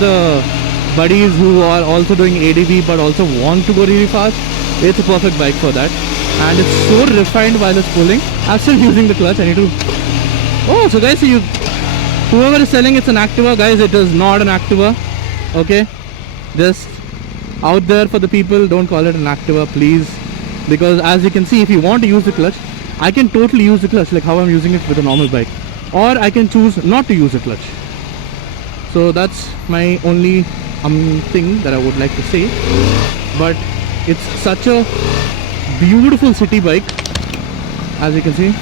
the buddies who are also doing ADV but also want to go really fast, it's a perfect bike for that. And it's so refined while it's pulling. I'm still using the clutch. I need to... Oh, so guys, whoever is selling it's an Activa, guys, it is not an Activa. Okay, just out there for the people, don't call it an Activa, please. Because as you can see, if you want to use the clutch, I can totally use the clutch like how I'm using it with a normal bike, or I can choose not to use the clutch. So that's my only thing that I would like to say. But it's such a beautiful city bike, as you can see.